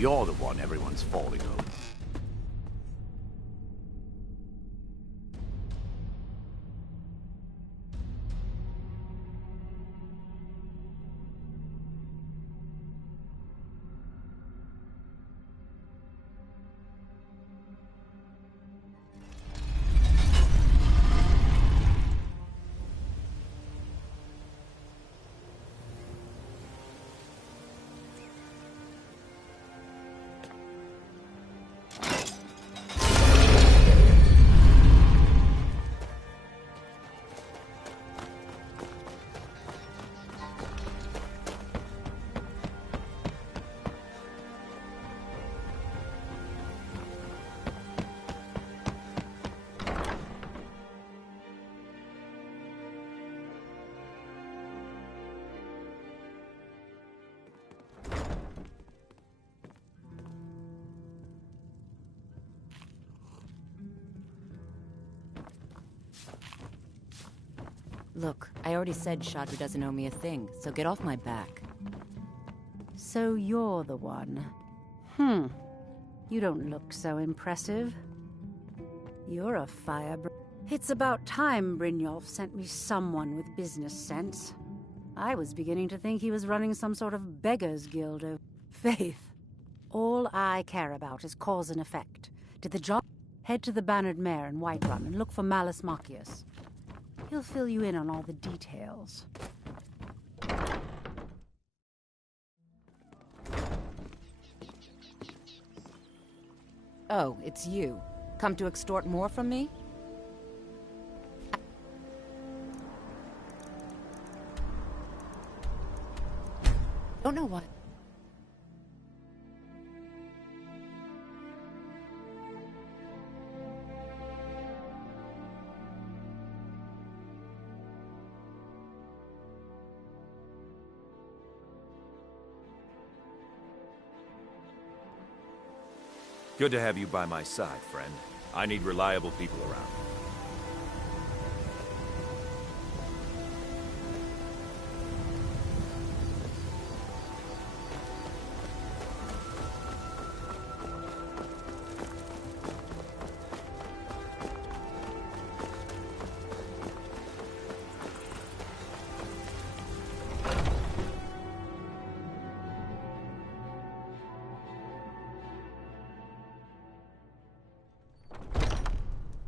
you're the one everyone's falling over. Look, I already said Shadra doesn't owe me a thing, so get off my back. So you're the one. You don't look so impressive. You're a firebreath. It's about time Brynjolf sent me someone with business sense. I was beginning to think he was running some sort of beggars guild of faith. All I care about is cause and effect. Did the job? Head to the Bannered Mare in Whiterun and look for Malus Machius. He'll fill you in on all the details. Oh, it's you. Come to extort more from me? Don't know what. Good to have you by my side, friend. I need reliable people around.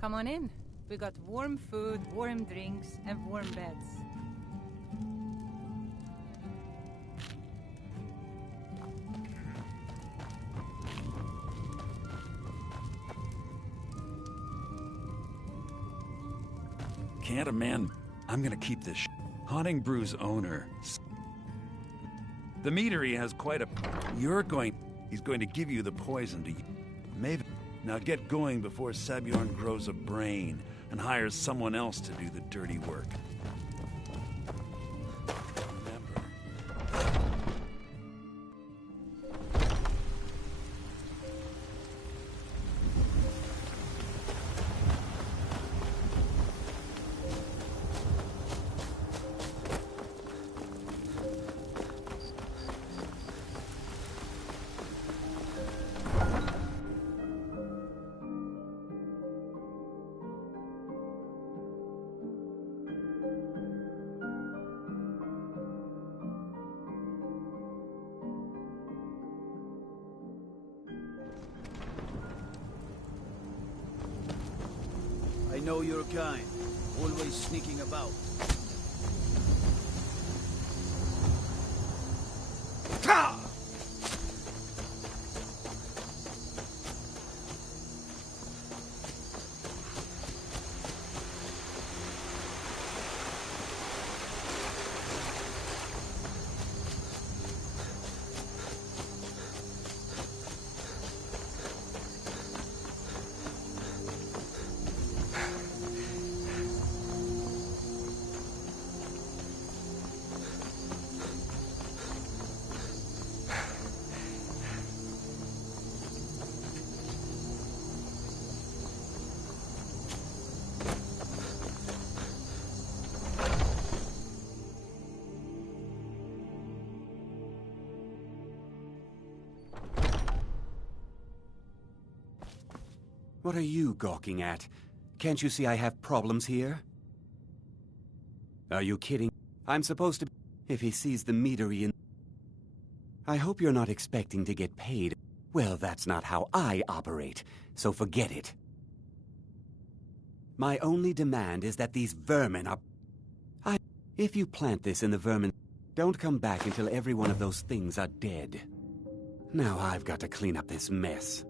Come on in. We got warm food, warm drinks, and warm beds. Can't a man... I'm gonna keep this Haunting Brew's owner. The meadery has quite a... He's going to give you the poison to... Maybe... Now get going before Sabjorn grows a brain and hires someone else to do the dirty work. I know your kind, always sneaking about. Ta! What are you gawking at? Can't you see I have problems here? Are you kidding? I'm supposed to... If he sees the meadery in... I hope you're not expecting to get paid. Well, that's not how I operate, so forget it. My only demand is that these vermin are... If you plant this in the vermin, don't come back until every one of those things are dead. Now I've got to clean up this mess.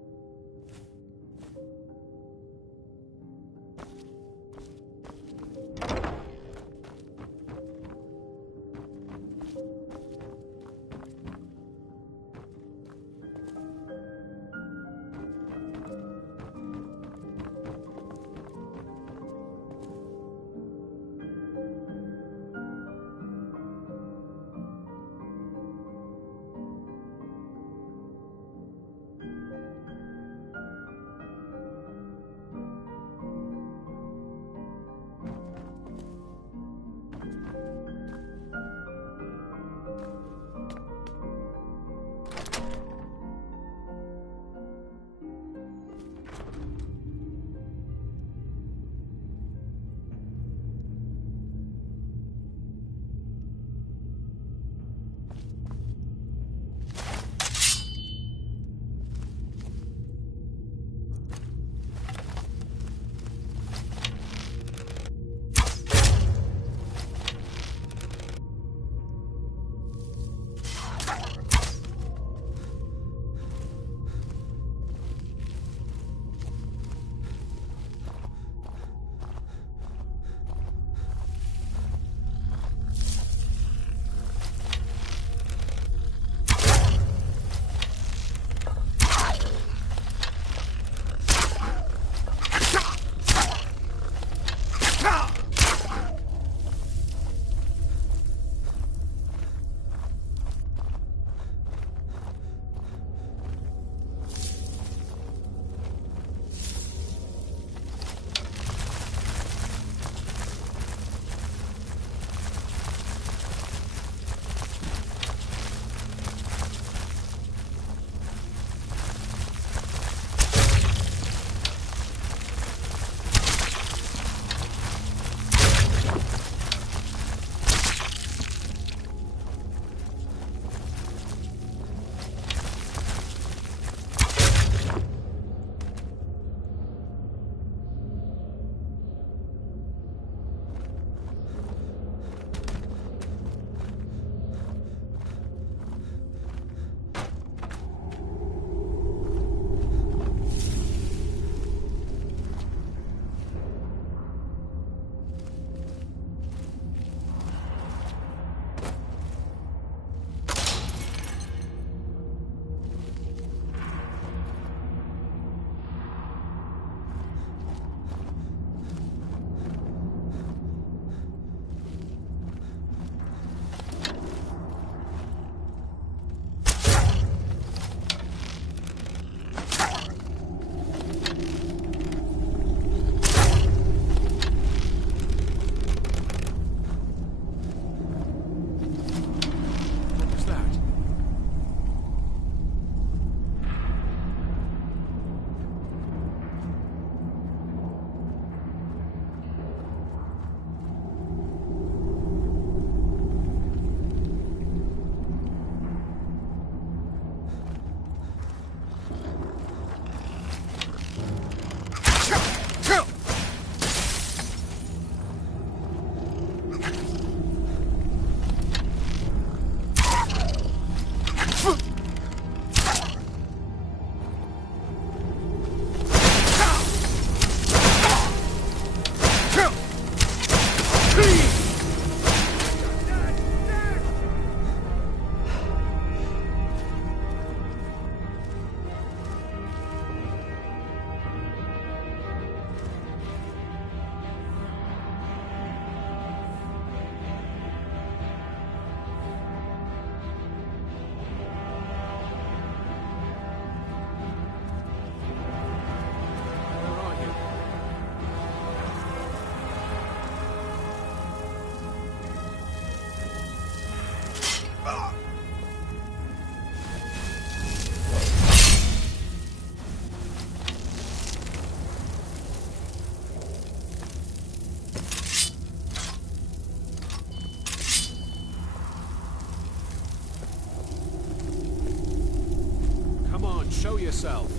yourself.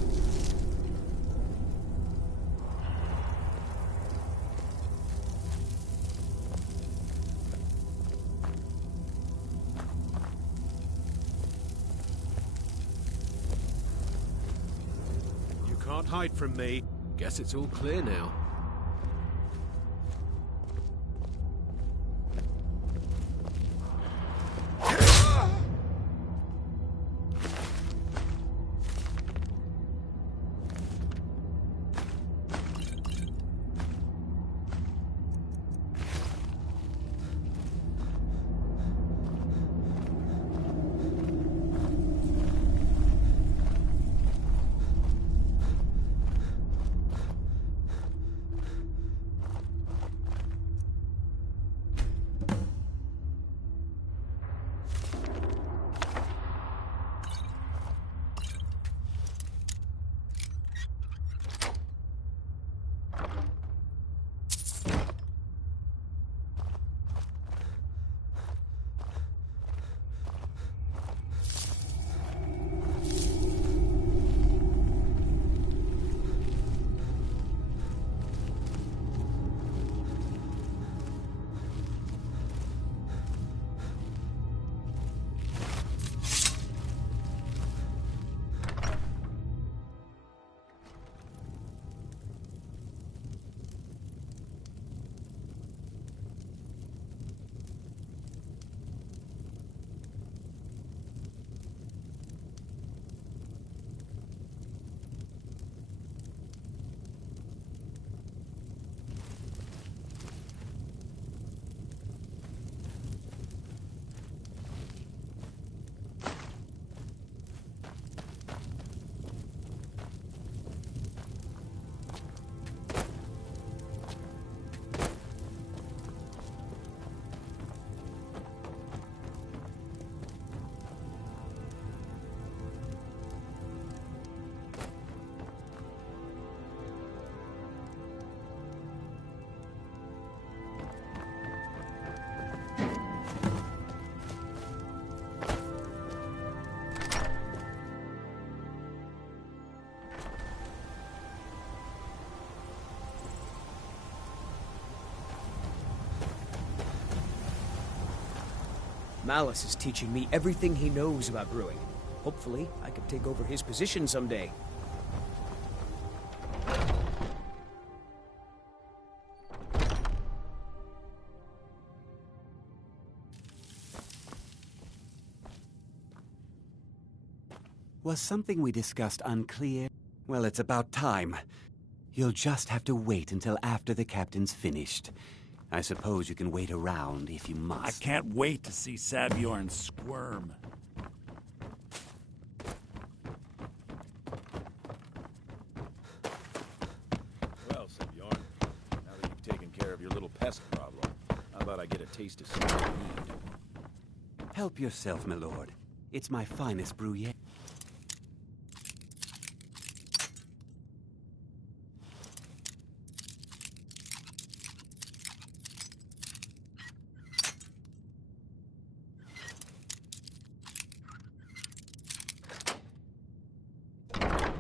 You can't hide from me. Guess it's all clear now. Malice is teaching me everything he knows about brewing. Hopefully, I can take over his position someday. Was something we discussed unclear? Well, it's about time. You'll just have to wait until after the captain's finished. I suppose you can wait around if you must. I can't wait to see Sabjorn squirm. Well, Sabjorn, now that you've taken care of your little pest problem, how about I get a taste of something you need? Help yourself, my lord. It's my finest brew yet.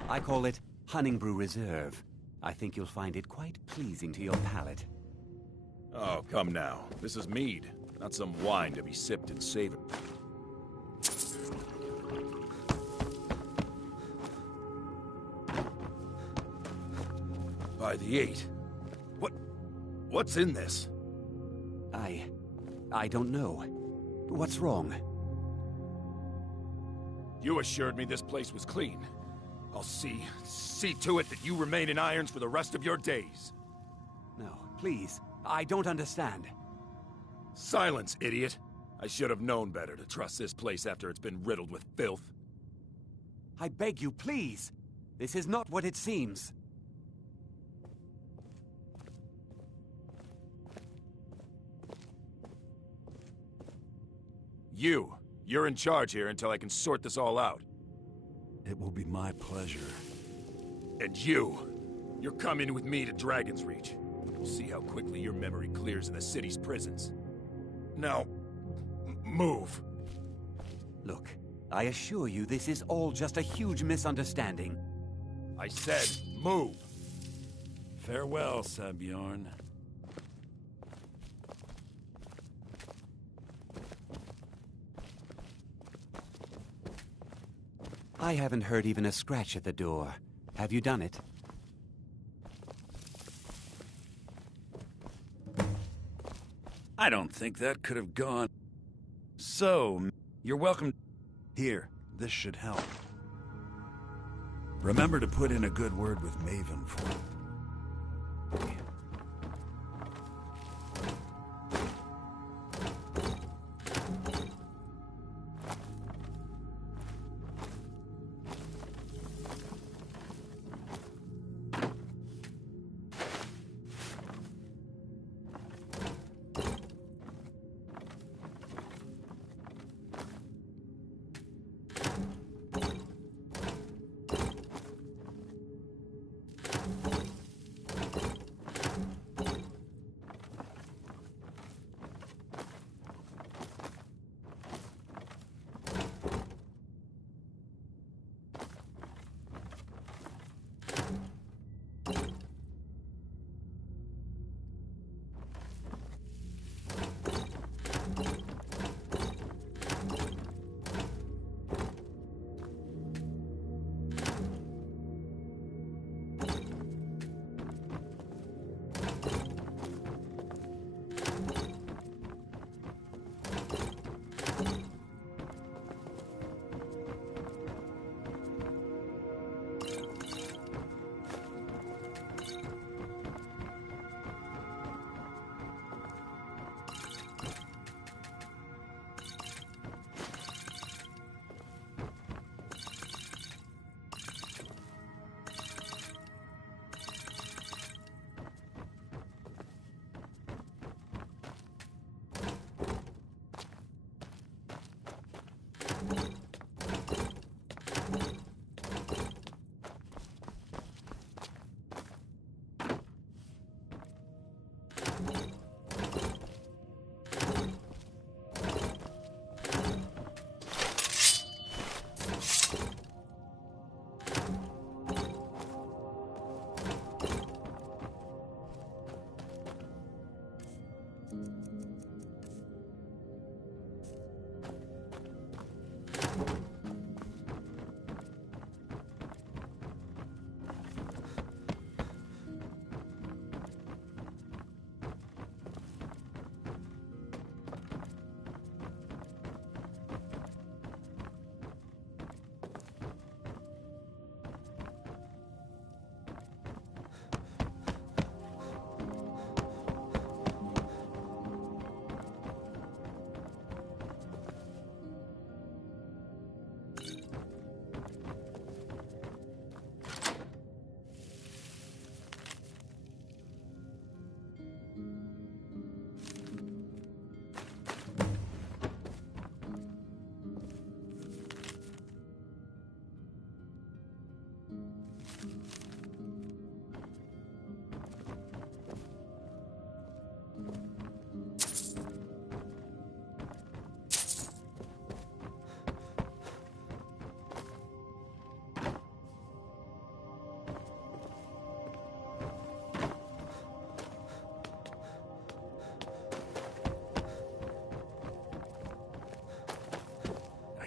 I call it Honningbrew Reserve. I think you'll find it quite pleasing to your palate. Oh, come now. This is mead, not some wine to be sipped and savored. By the 8. What's in this? I don't know. What's wrong? You assured me this place was clean. I'll see to it that you remain in irons for the rest of your days. No, please. I don't understand. Silence, idiot. I should have known better to trust this place after it's been riddled with filth. I beg you, please. This is not what it seems. You're in charge here until I can sort this all out. It will be my pleasure. And you're coming with me to Dragon's Reach. We'll see how quickly your memory clears in the city's prisons. Now, move. Look, I assure you this is all just a huge misunderstanding. I said, move! Farewell, Sabjorn. I haven't heard even a scratch at the door. Have you done it? I don't think that could have gone. So, you're welcome. Here, this should help. Remember to put in a good word with Maven for me.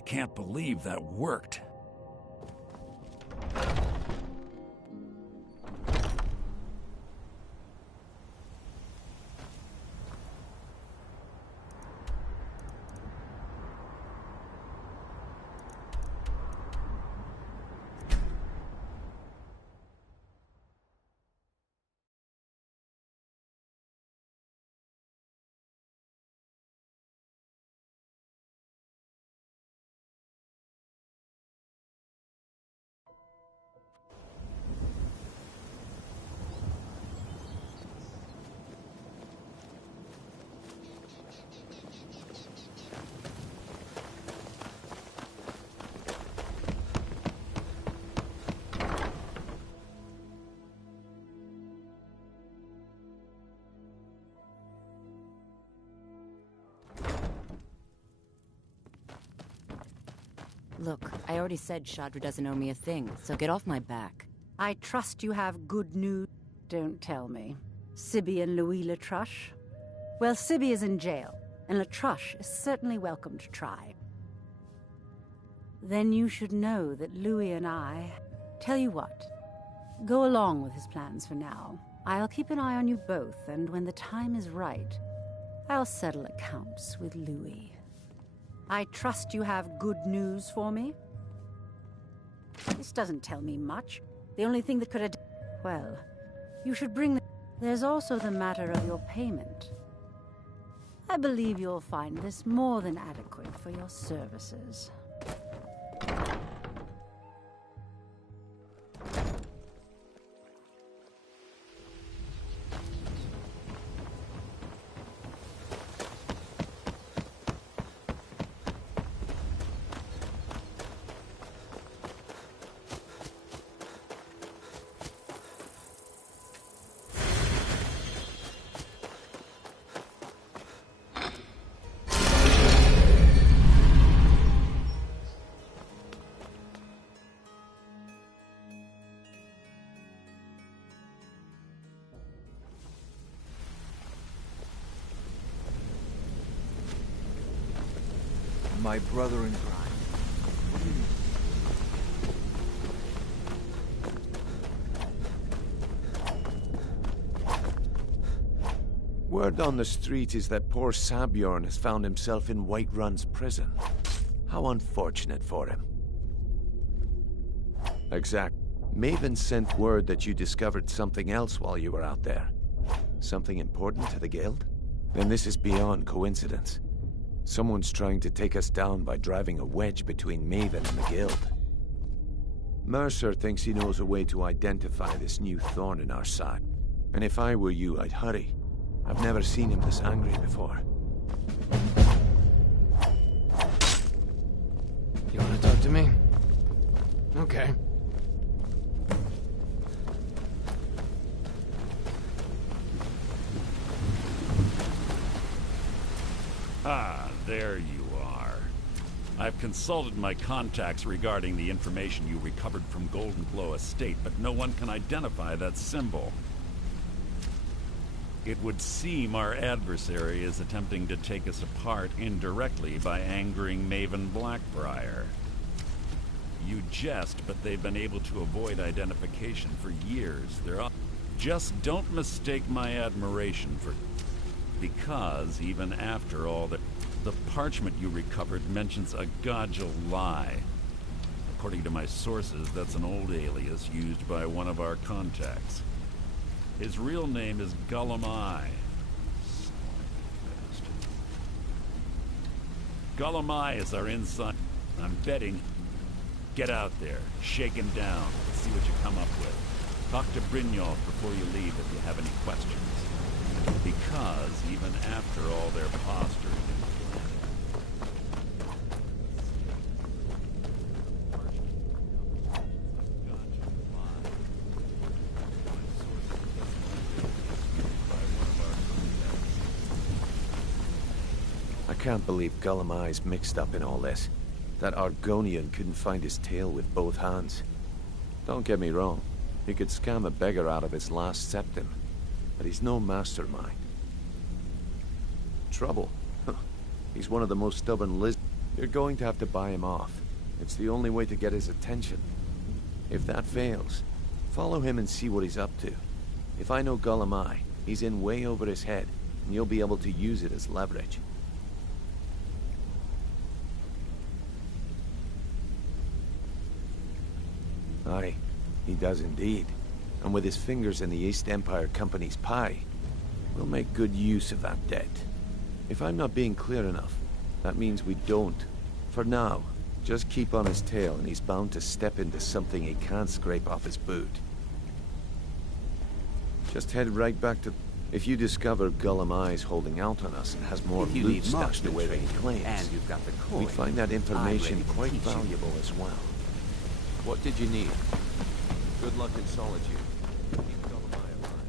Can't believe that worked. Look, I already said Shadra doesn't owe me a thing, so get off my back. I trust you have good news. Don't tell me. Sibby and Louis Latruche? Well, Sibby is in jail, and Latruche is certainly welcome to try. Then you should know that Louis and I... Tell you what, go along with his plans for now. I'll keep an eye on you both, and when the time is right, I'll settle accounts with Louis. I trust you have good news for me? This doesn't tell me much. The only thing that could have... Well, you should bring the... There's also the matter of your payment. I believe you'll find this more than adequate for your services. My brother in crime. What do you mean? Word on the street is that poor Sabjorn has found himself in Whiterun's prison. How unfortunate for him. Exact. Maven sent word that you discovered something else while you were out there. Something important to the Guild? Then this is beyond coincidence. Someone's trying to take us down by driving a wedge between Maven and the Guild. Mercer thinks he knows a way to identify this new thorn in our side. And if I were you, I'd hurry. I've never seen him this angry before. You want to talk to me? Okay. Ah, there you are. I've consulted my contacts regarding the information you recovered from Golden Glow Estate, but no one can identify that symbol. It would seem our adversary is attempting to take us apart indirectly by angering Maven Blackbriar. You jest, but they've been able to avoid identification for years. Just don't mistake my admiration for... Because, even after all, the parchment you recovered mentions a Godjal lie. According to my sources, that's an old alias used by one of our contacts. His real name is Gullum-Eye. Gullum-Eye is our inside... I'm betting... Get out there, shake him down, see what you come up with. Talk to Brynjolf before you leave if you have any questions. Because, even after all their posturing... I can't believe Gullum-Eye's mixed up in all this. That Argonian couldn't find his tail with both hands. Don't get me wrong, he could scam a beggar out of his last septim, but he's no mastermind. Trouble? He's one of the most stubborn lizards. You're going to have to buy him off. It's the only way to get his attention. If that fails, follow him and see what he's up to. If I know Gullum-Eye, he's in way over his head, and you'll be able to use it as leverage. Aye, he does indeed. And with his fingers in the East Empire Company's pie, we'll make good use of that debt. If I'm not being clear enough, that means we don't. For now, just keep on his tail and he's bound to step into something he can't scrape off his boot. Just head right back to... If you discover Gullum-Eye's holding out on us and has more loot stashed away than he claims, and you've got the coin, we find that information quite teach you. valuable as well. What did you need? Good luck in solitude. Keep Gullum-Eye alive.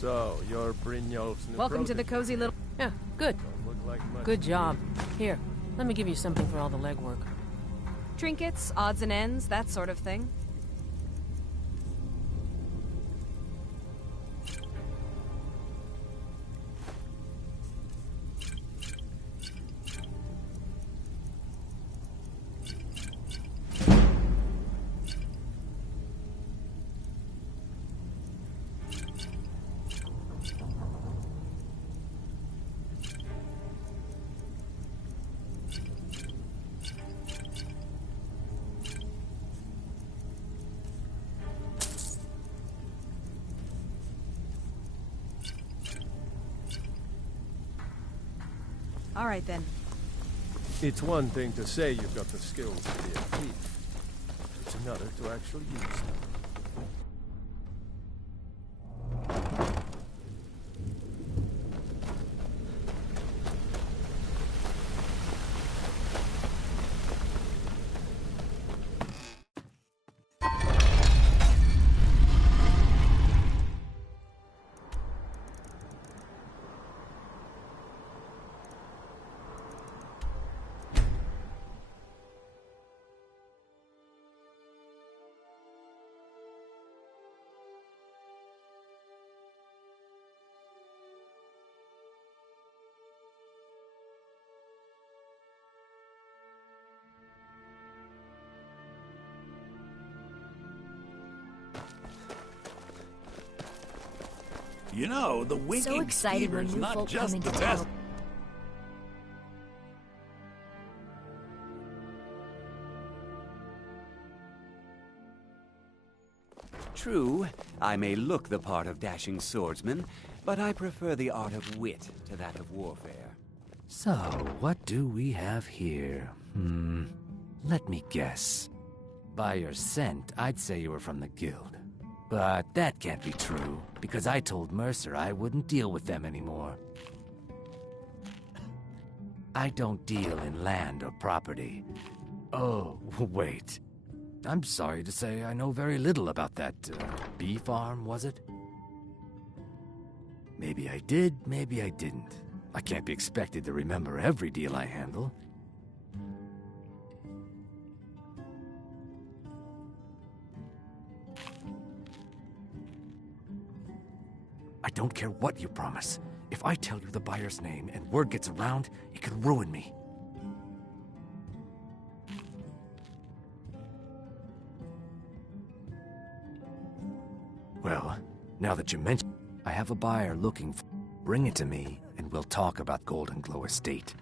So, you're Brynjolf's new Welcome to the protege. cozy little... Yeah, good. Don't look like much Good to job. me. Here, let me give you something for all the legwork. Trinkets, odds and ends, that sort of thing. All right, then. It's one thing to say you've got the skills to be a thief. It's another to actually use them. You know, the winking excited when skeever's new not folk just come the into test. town. True, I may look the part of dashing swordsman, but I prefer the art of wit to that of warfare. So, what do we have here? Let me guess. By your scent, I'd say you were from the guild. But that can't be true, because I told Mercer I wouldn't deal with them anymore. I don't deal in land or property. Oh, wait. I'm sorry to say I know very little about that bee farm, was it? Maybe I did, maybe I didn't. I can't be expected to remember every deal I handle. I don't care what you promise. If I tell you the buyer's name and word gets around, it could ruin me. Well, now that you mention, I have a buyer looking for... Bring it to me, and we'll talk about Golden Glow Estate.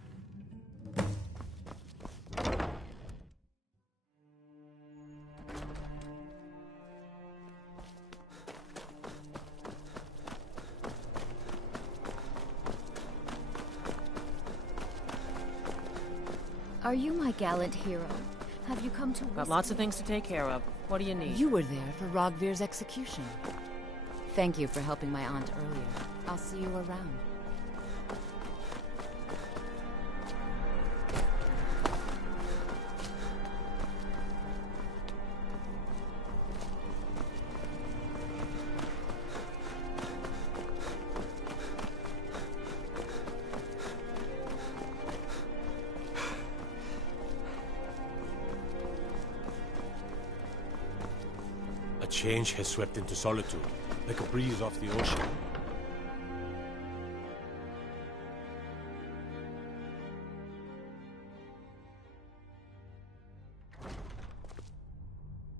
Are you my gallant hero? Have you come to... Got lots of things to take care of. What do you need? You were there for Rogvir's execution. Thank you for helping my aunt earlier. I'll see you around. A change has swept into solitude, like a breeze off the ocean.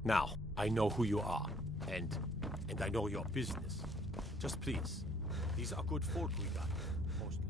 Now, I know who you are, and I know your business. Just please, these are good folk we got, mostly.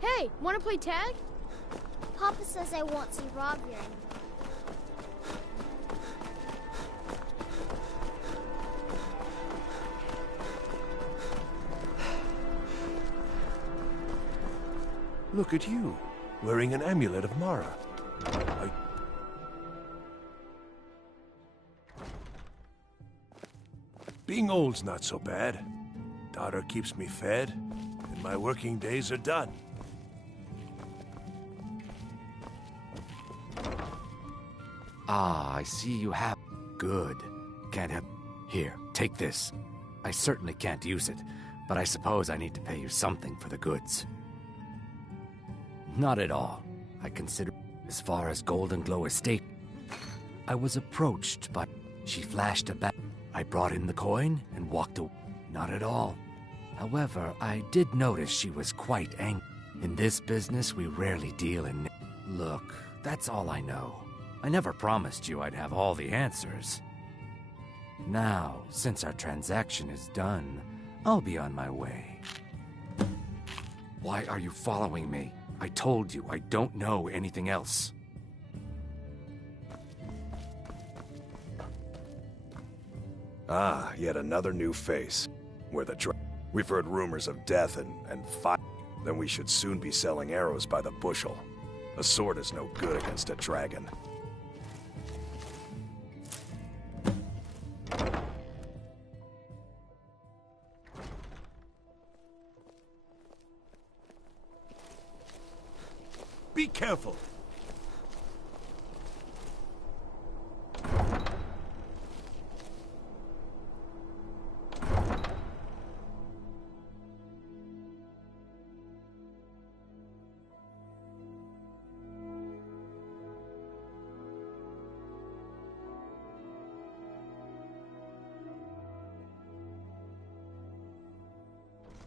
Hey, wanna play tag? Papa says I won't see Rob here anymore. Look at you, wearing an amulet of Mara. Being old's not so bad. Daughter keeps me fed, and my working days are done. Ah, I see you have... Good. Can't have... Here, take this. I certainly can't use it, but I suppose I need to pay you something for the goods. Not at all. I consider... As far as Golden Glow Estate, I was approached, but she flashed a bat. I brought in the coin and walked away. Not at all. However, I did notice she was quite angry. In this business, we rarely deal in... Look, that's all I know. I never promised you I'd have all the answers. Now, since our transaction is done, I'll be on my way. Why are you following me? I told you I don't know anything else. Ah, yet another new face. We're the We've heard rumors of death and fire. Then we should soon be selling arrows by the bushel. A sword is no good against a dragon. Be careful!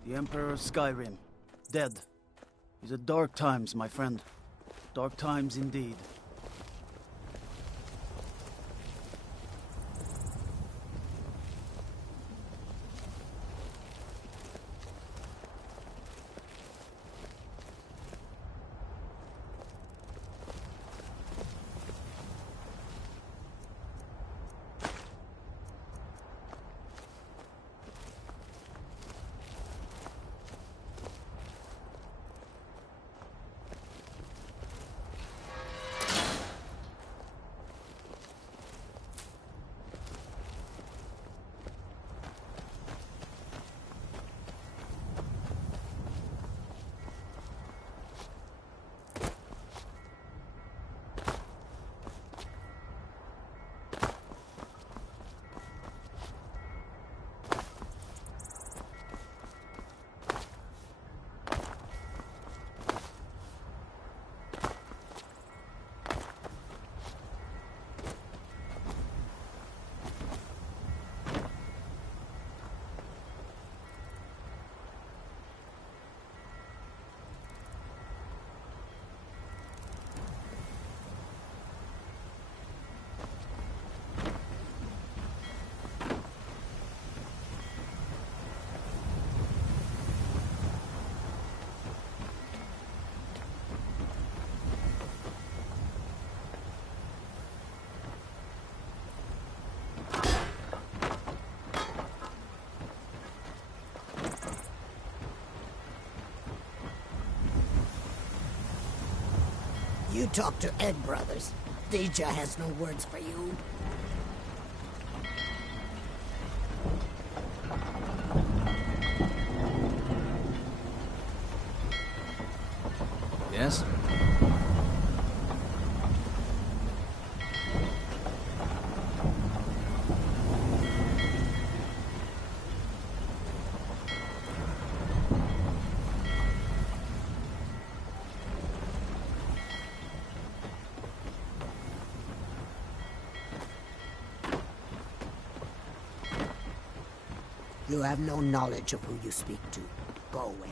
The Emperor of Skyrim, dead. These are dark times, my friend. Dark times indeed. You talk to Egg Brothers. Deja has no words for you. Yes? You have no knowledge of who you speak to. Go away.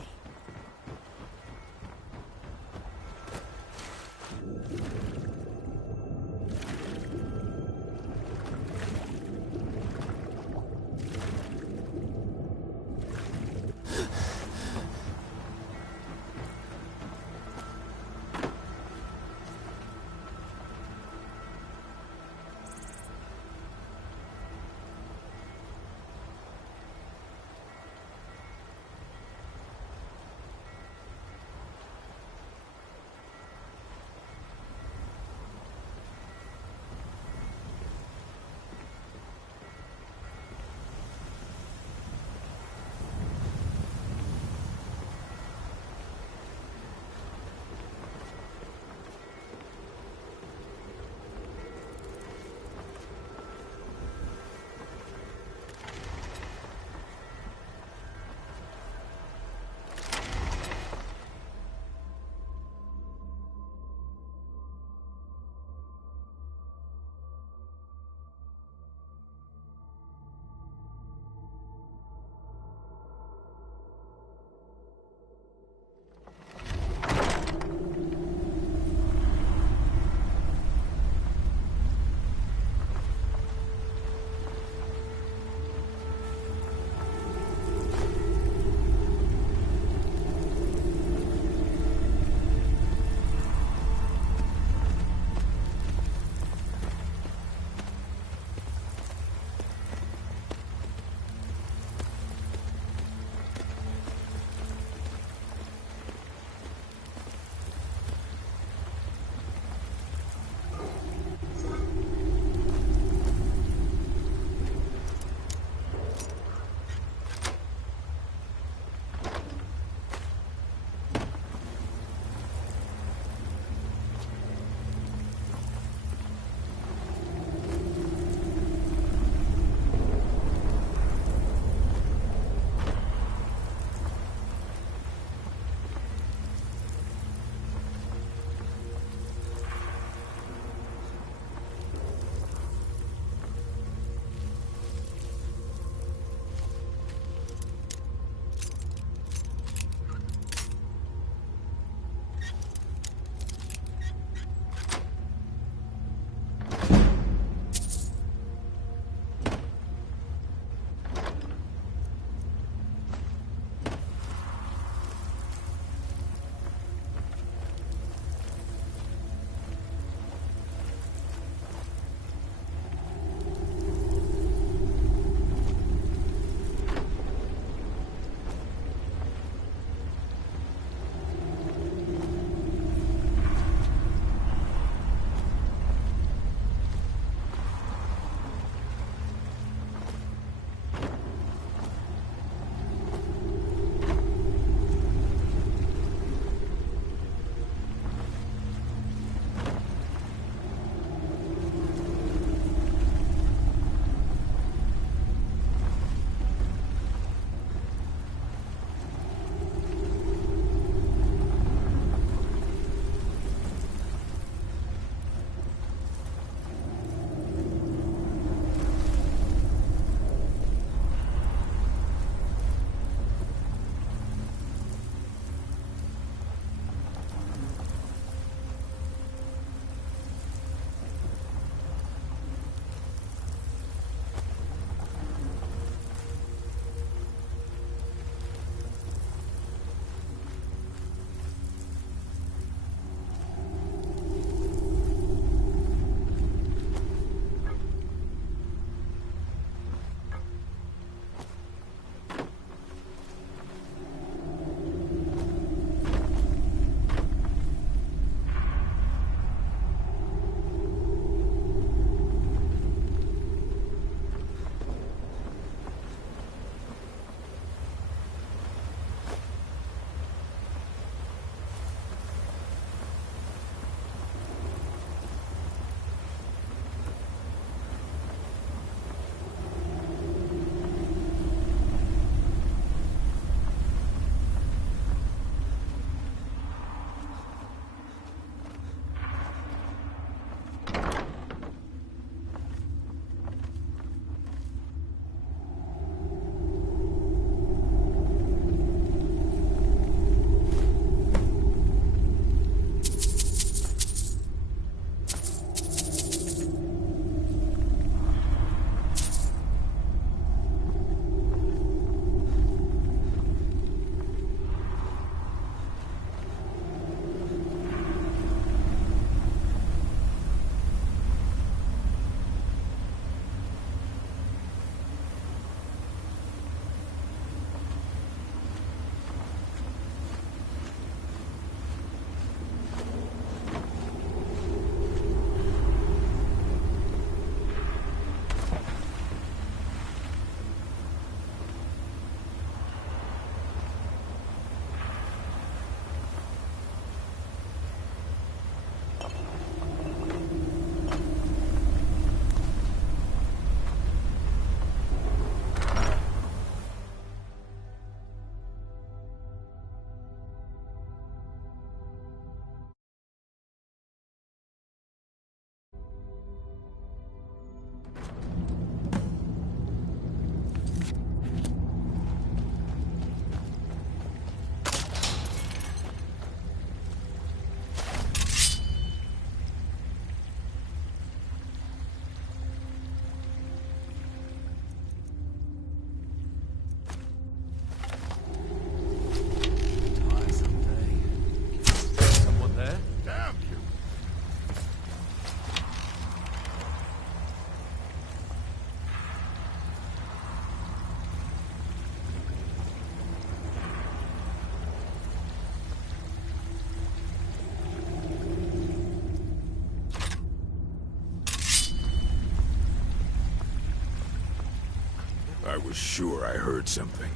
was sure I heard something.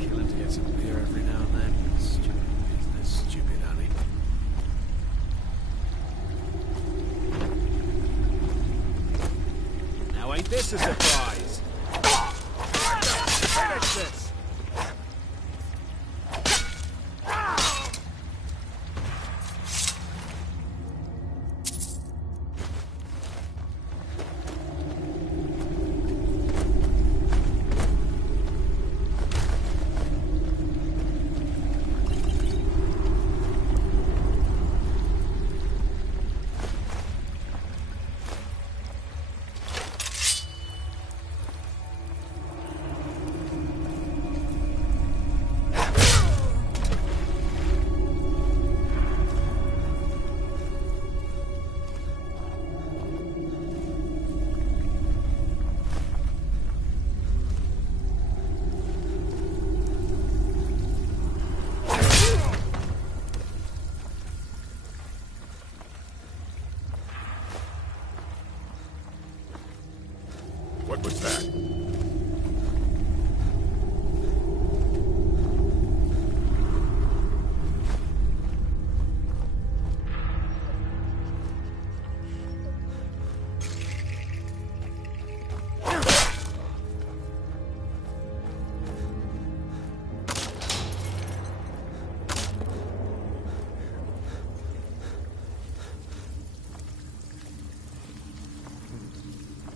Kill him to get some beer every now and then. Stupid business, stupid honey. Now ain't this a surprise? Finish this! What was that?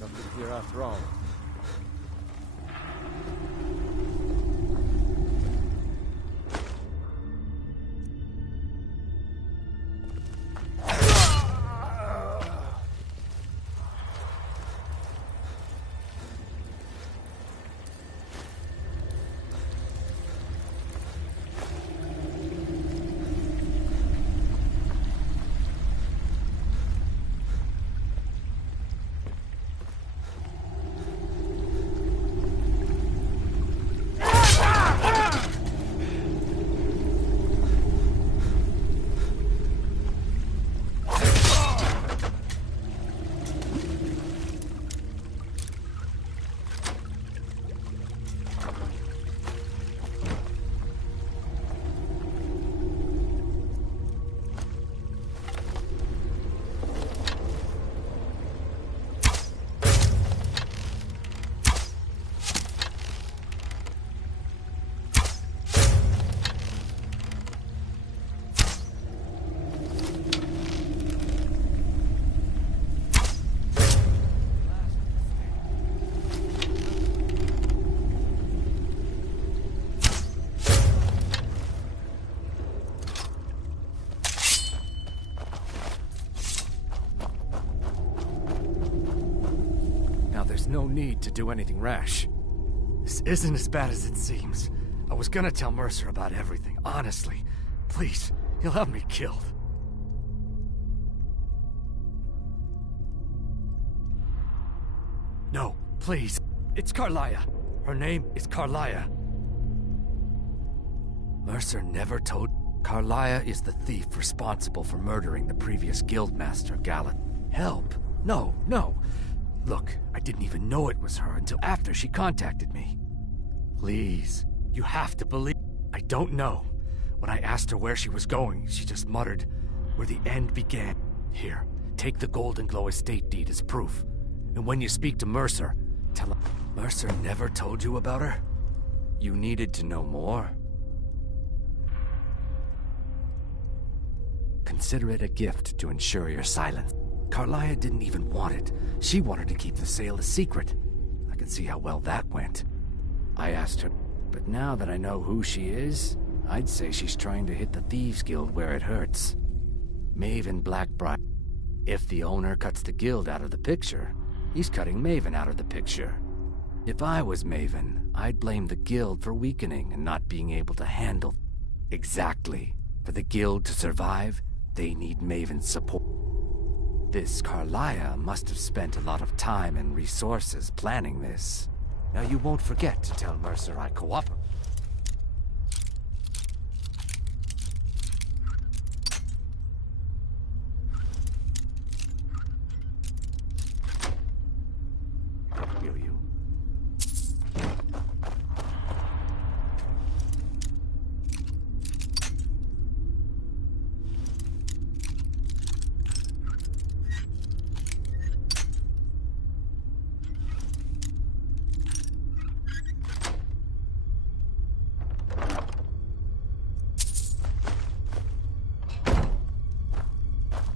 Nothing here after all. No need to do anything rash. This isn't as bad as it seems. I was gonna tell Mercer about everything, honestly. Please, he'll have me killed. No, please. It's Carlia. Her name is Carlia. Mercer never told... Carlia is the thief responsible for murdering the previous guildmaster, Gallant. Help? No, no. Look, I didn't even know it was her until after she contacted me. Please, you have to believe... I don't know. When I asked her where she was going, she just muttered, where the end began. Here, take the Golden Glow estate deed as proof. And when you speak to Mercer, tell him... Mercer never told you about her? You needed to know more? Consider it a gift to ensure your silence. Carlia didn't even want it. She wanted to keep the sale a secret. I can see how well that went. I asked her, but now that I know who she is, I'd say she's trying to hit the Thieves Guild where it hurts. Maven Blackbriar. If the owner cuts the guild out of the picture, he's cutting Maven out of the picture. If I was Maven, I'd blame the guild for weakening and not being able to handle... Exactly. For the guild to survive, they need Maven's support. This Carlia must have spent a lot of time and resources planning this. Now you won't forget to tell Mercer I cooperate. Will you?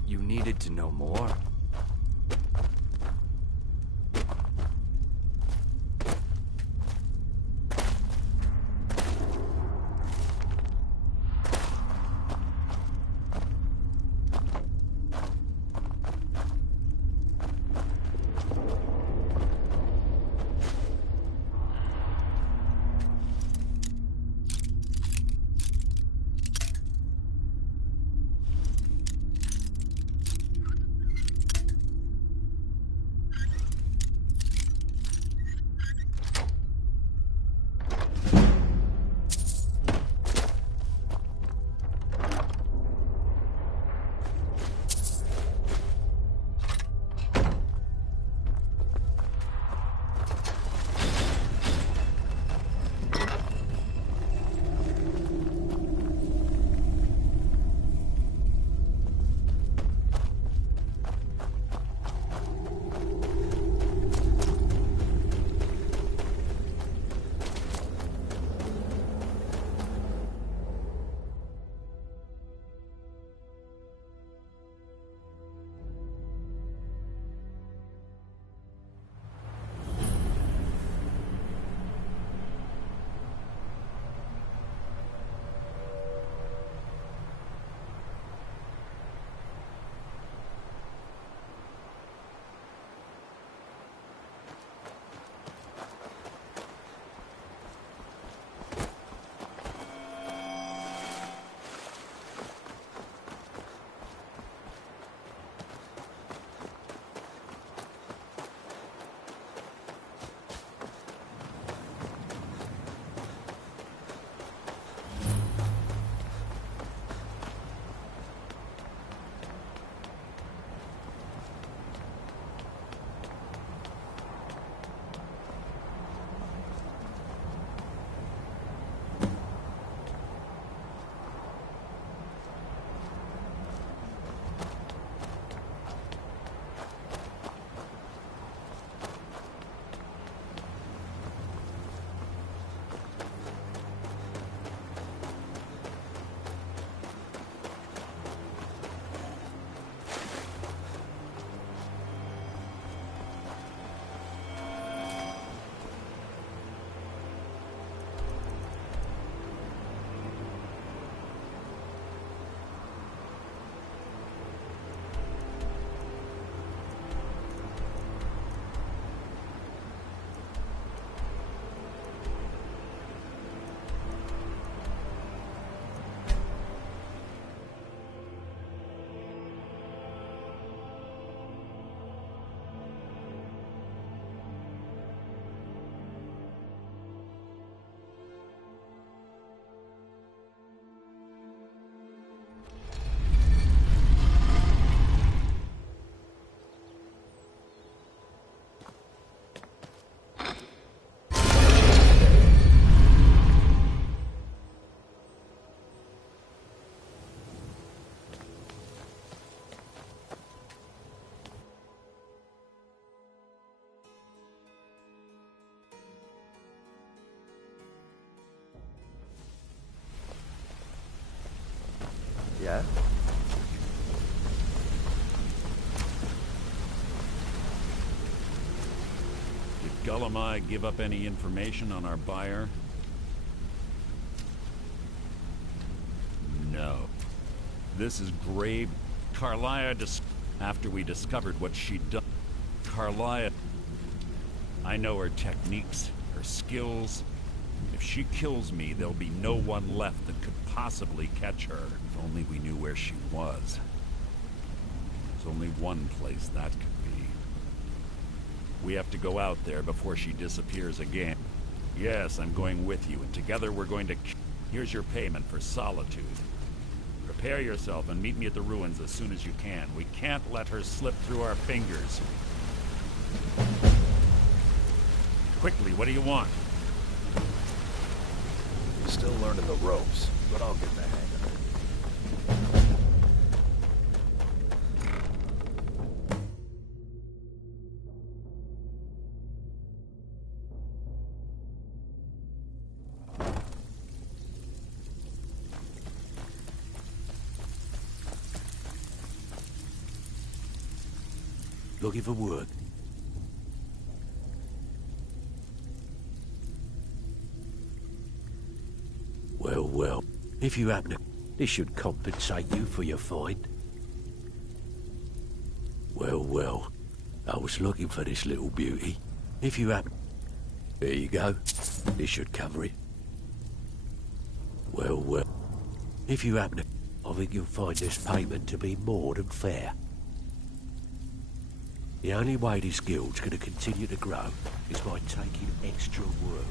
You needed to know more? Yeah? Did Gullamai give up any information on our buyer? No. This is grave. Carlia after we discovered what she'd done. Carlia... I know her techniques, her skills. If she kills me, there'll be no one left that could possibly catch her. If only we knew where she was. There's only one place that could be. We have to go out there before she disappears again. Yes, I'm going with you, and together we're going to... Here's your payment for solitude. Prepare yourself and meet me at the ruins as soon as you can. We can't let her slip through our fingers. Quickly, what do you want? He's still learning the ropes, but I'll get the hang of it. Looking for work. Well, if you happen to... This should compensate you for your find. Well, I was looking for this little beauty. If you happen... There you go. This should cover it. Well, if you happen to... I think you'll find this payment to be more than fair. The only way this guild's gonna continue to grow is by taking extra work.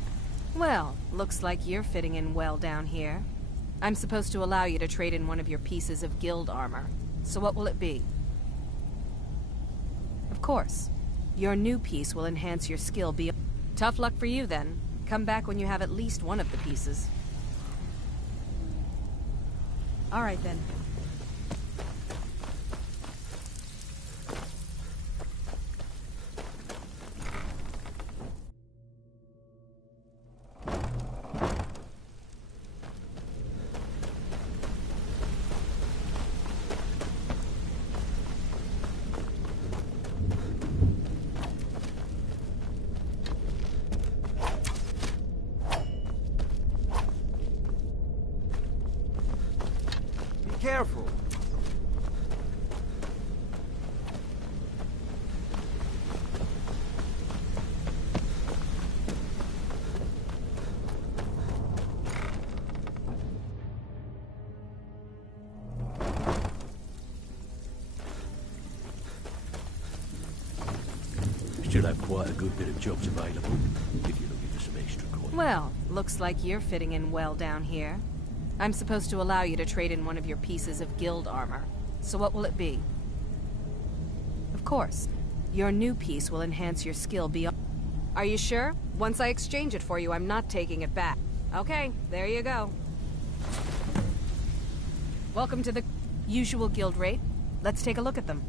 Well, looks like you're fitting in well down here. I'm supposed to allow you to trade in one of your pieces of guild armor. So what will it be? Of course. Your new piece will enhance your skill beyond... Tough luck for you, then. Come back when you have at least one of the pieces. All right, then. Careful. Still have quite a good bit of jobs available, if you're looking for some extra coin. Well, looks like you're fitting in well down here. I'm supposed to allow you to trade in one of your pieces of guild armor. So what will it be? Of course. Your new piece will enhance your skill beyond... Are you sure? Once I exchange it for you, I'm not taking it back. Okay, there you go. Welcome to the usual guild rate. Let's take a look at them.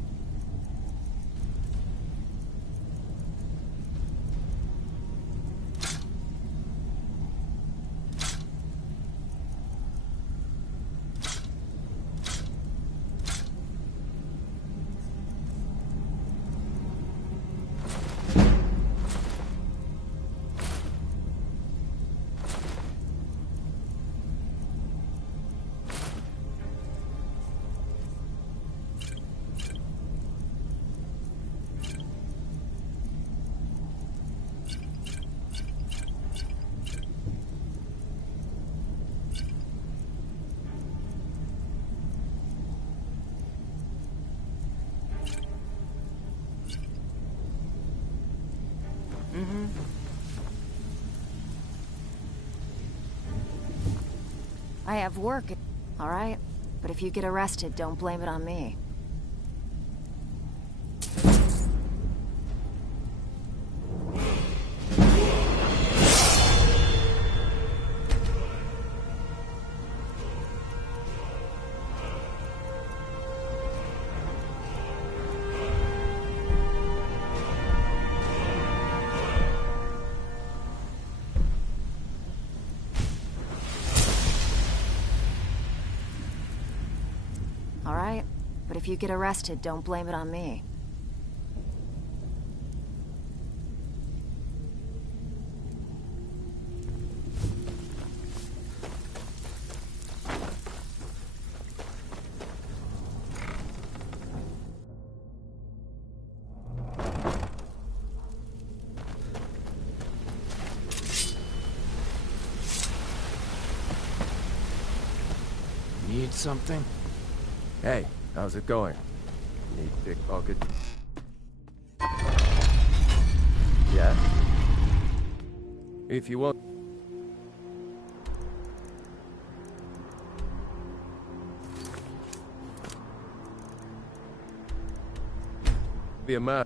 I have work, all right? But if you get arrested, don't blame it on me. All right? But if you get arrested, don't blame it on me. Need something? Hey, how's it going? Need pickpocket. Yeah? If you want... Be a man.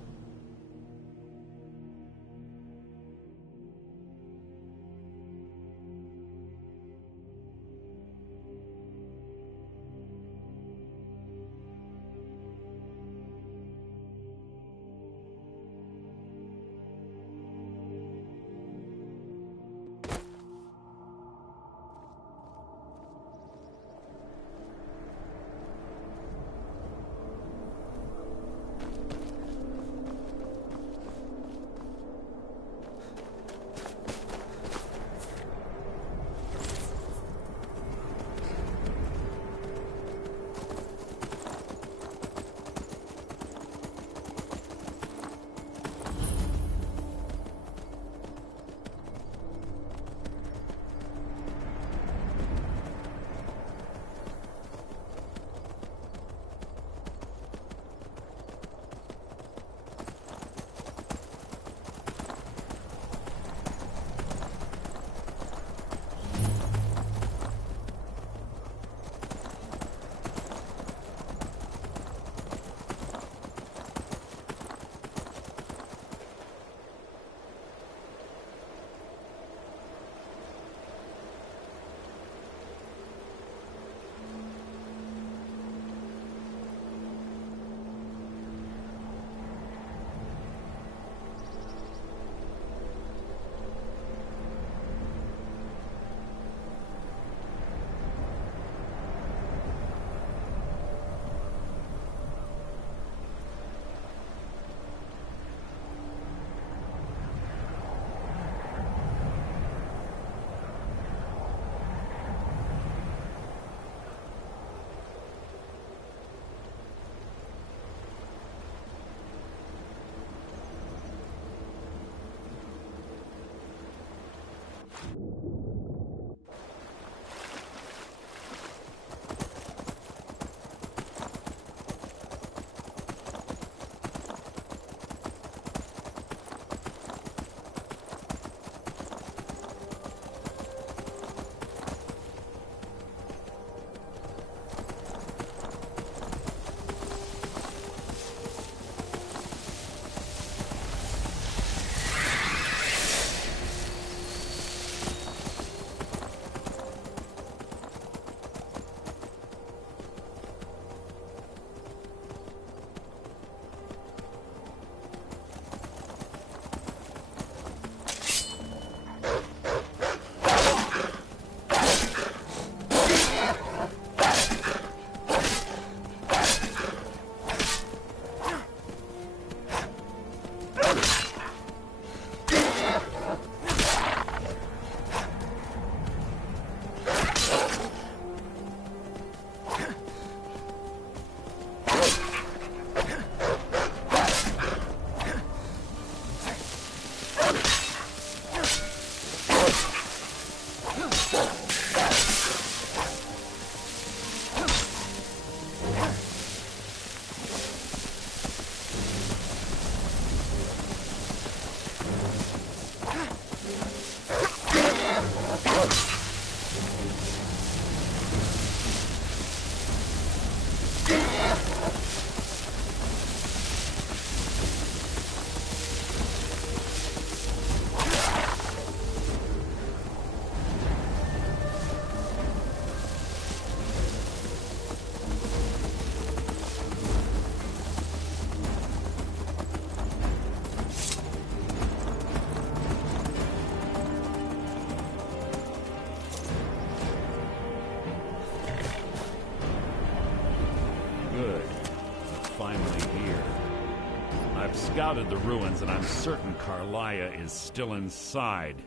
Scouted the ruins, and I'm certain Carlia is still inside.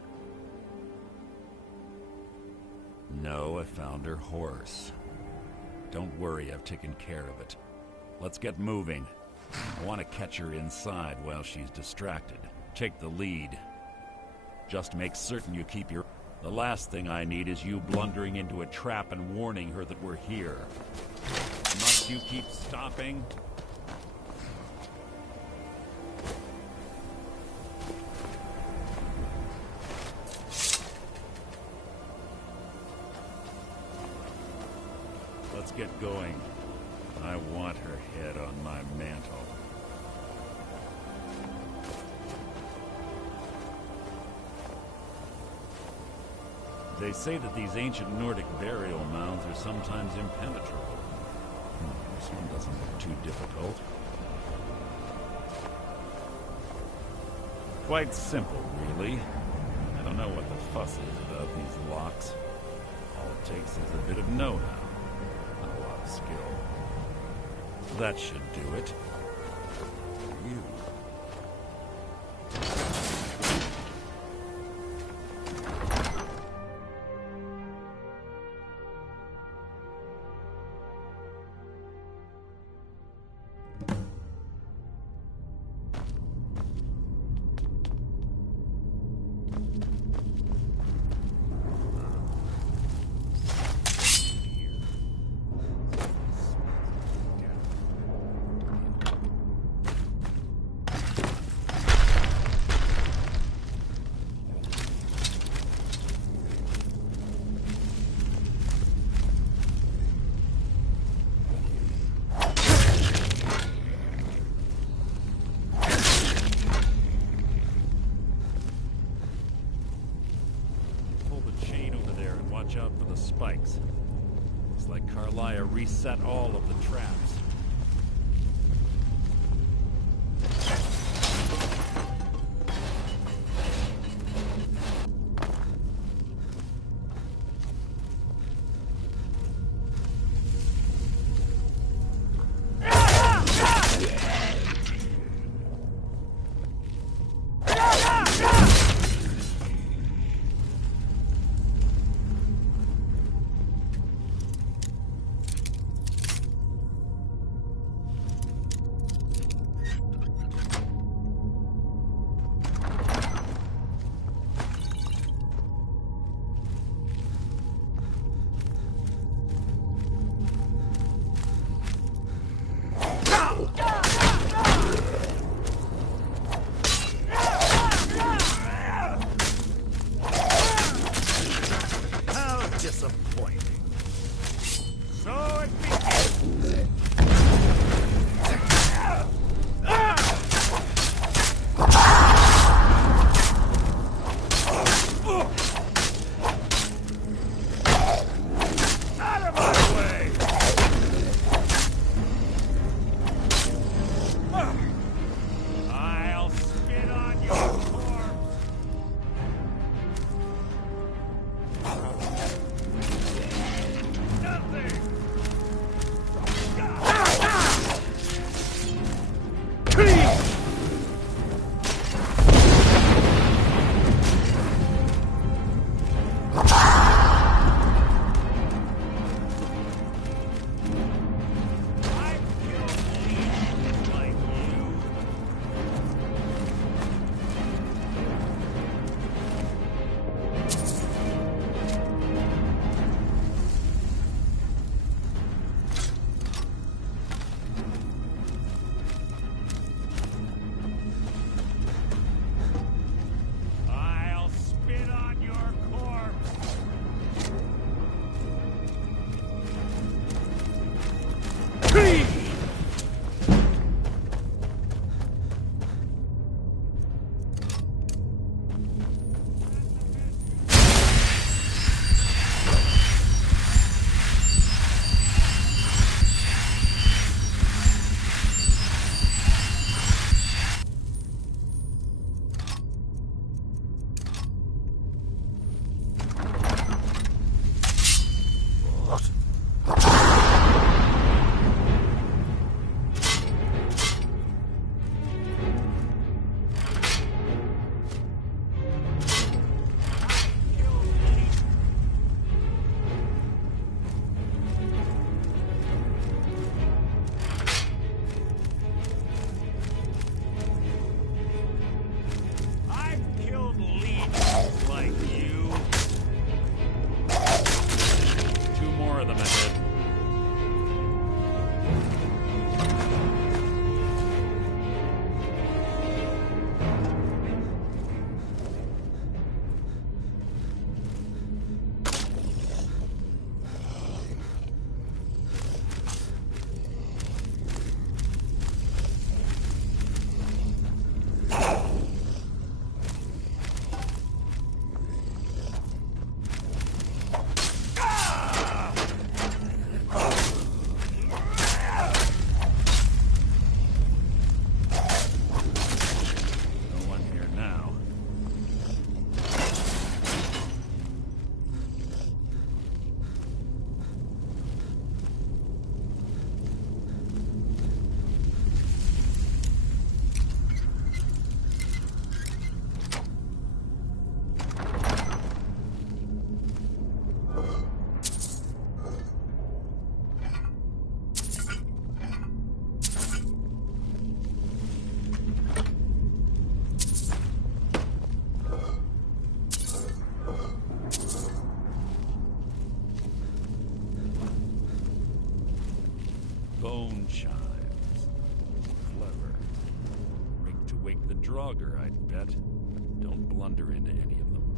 No, I found her horse. Don't worry, I've taken care of it. Let's get moving. I want to catch her inside while she's distracted. Take the lead. Just make certain you keep your... The last thing I need is you blundering into a trap and warning her that we're here. Must you keep stopping? get going. I want her head on my mantle. They say that these ancient Nordic burial mounds are sometimes impenetrable. This one doesn't look too difficult. Quite simple, really. I don't know what the fuss is about these locks. All it takes is a bit of know-how, not a lot of skill. That should do it. You. Watch out for the spikes. Looks like Carlia reset all of the traps. bone chimes. Clever. Rig to wake the Draugr, I'd bet. Don't blunder into any of them.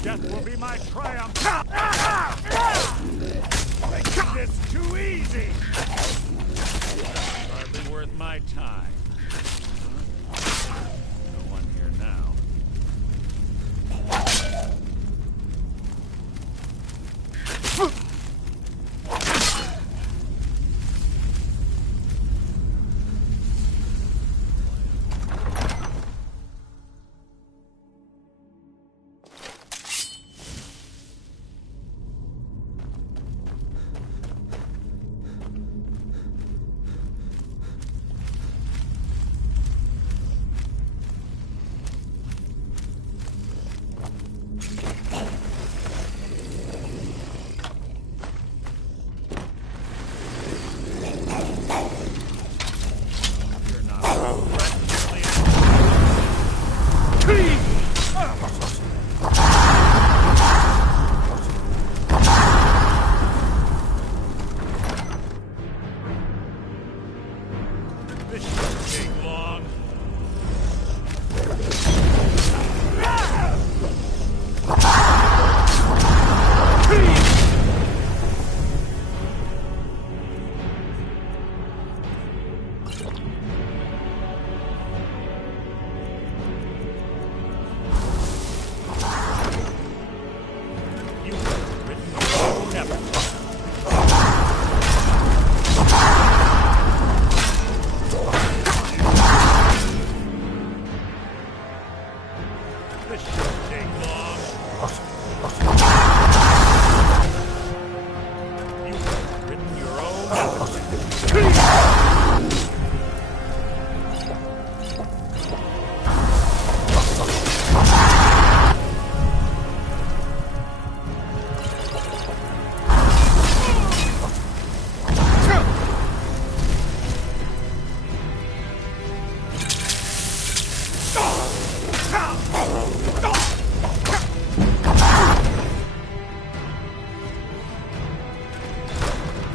Death will be my triumph! Making this too easy! Hardly worth my time. No one here now. This shouldn't take long. You've written your own epic. This shouldn't take long. You've written your own epic.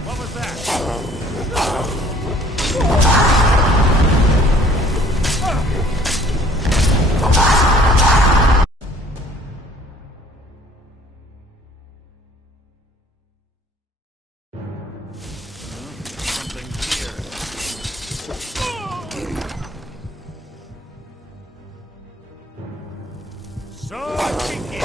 What was that? Something's here. So begin.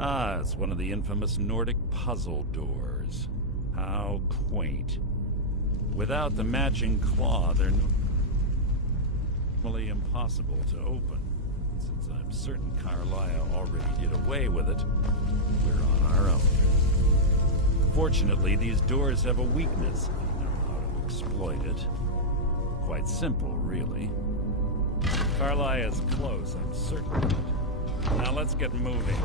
Ah, it's one of the infamous Nordic puzzle doors. How quaint. Without the matching claw, they're normally impossible to open. Since I'm certain Carlisle already did away with it, we're on our own. Fortunately, these doors have a weakness. I know how to exploit it. Quite simple, really. Carlisle is close, I'm certain of it. Now let's get moving.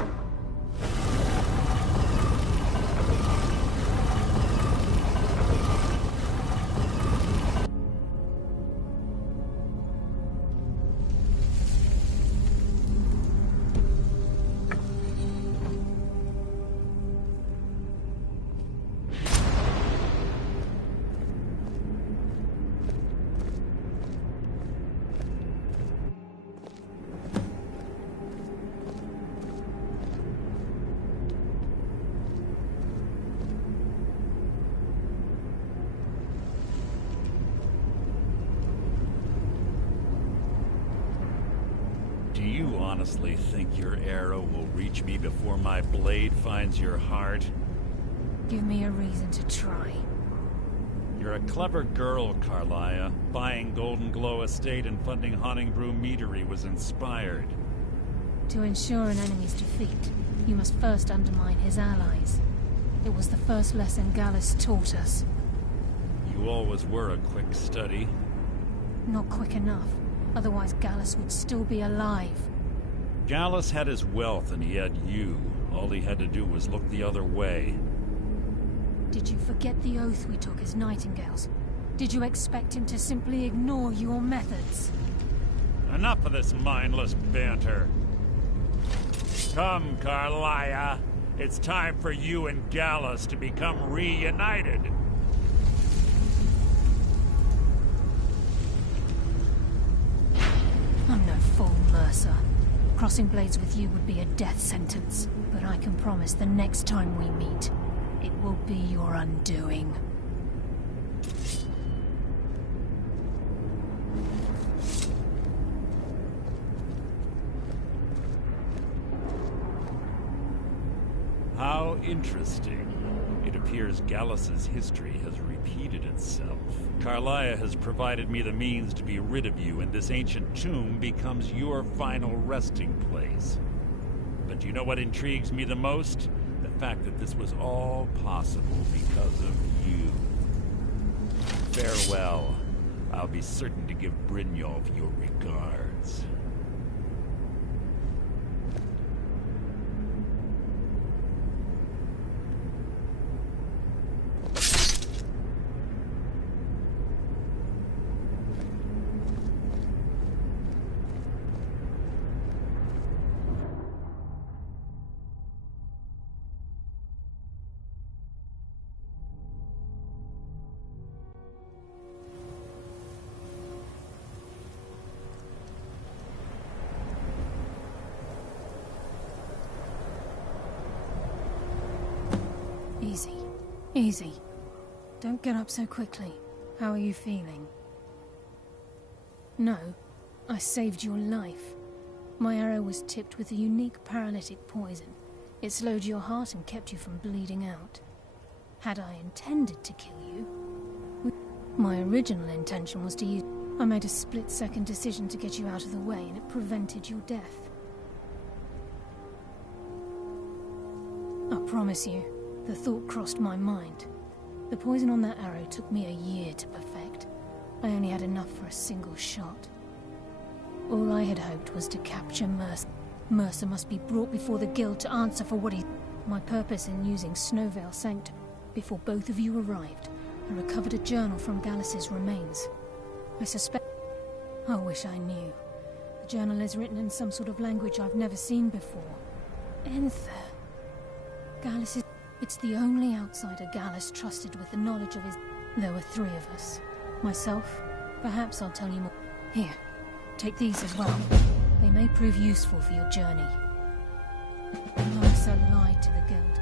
honestly think your arrow will reach me before my blade finds your heart? Give me a reason to try. You're a clever girl, Carlia. Buying Golden Glow Estate and funding Haunting Brew Meadery was inspired. To ensure an enemy's defeat, you must first undermine his allies. It was the first lesson Gallus taught us. You always were a quick study. Not quick enough. Otherwise Gallus would still be alive. Gallus had his wealth and he had you. All he had to do was look the other way. Did you forget the oath we took as Nightingales? Did you expect him to simply ignore your methods? Enough of this mindless banter. Come, Carlia. It's time for you and Gallus to become reunited. I'm no fool, Mercer. Crossing blades with you would be a death sentence. But I can promise the next time we meet, it will be your undoing. How interesting. It appears Gallus's history has repeated itself. Carlia has provided me the means to be rid of you, and this ancient tomb becomes your final resting place. But you know what intrigues me the most? The fact that this was all possible because of you. Farewell. I'll be certain to give Brynjolf your regards. Easy. Easy. Don't get up so quickly. How are you feeling? No. I saved your life. My arrow was tipped with a unique paralytic poison. It slowed your heart and kept you from bleeding out. Had I intended to kill you... My original intention was to use... I made a split-second decision to get you out of the way, and it prevented your death. I promise you, the thought crossed my mind. The poison on that arrow took me a year to perfect. I only had enough for a single shot. All I had hoped was to capture Mercer. Mercer must be brought before the guild to answer for what he... My purpose in using Snowvale Sanctum before both of you arrived, I recovered a journal from Gallus's remains. I suspect... I wish I knew. The journal is written in some sort of language I've never seen before. Enther. Gallus is... It's the only outsider Gallus trusted with the knowledge of his... There were 3 of us. Myself, perhaps I'll tell you more. Here, take these as well. They may prove useful for your journey. Mercer lied to the guild.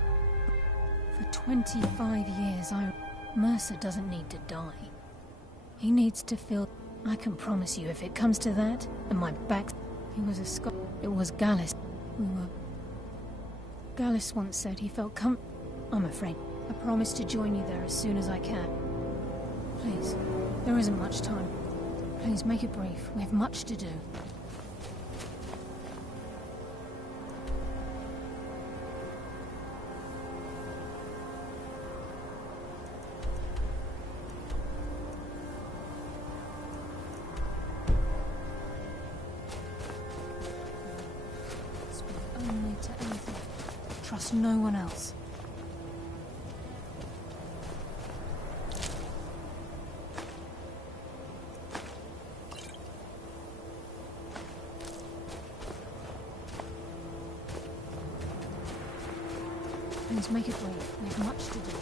For 25 years, Mercer doesn't need to die. He needs to feel... I can promise you, if it comes to that, and my back... He was a Scot... It was Gallus. We were... Gallus once said he felt I'm afraid. I promise to join you there as soon as I can. Please, there isn't much time. Please, make it brief. We have much to do. Speak only to anything. Trust no one else. Please make it brief. We have much to do.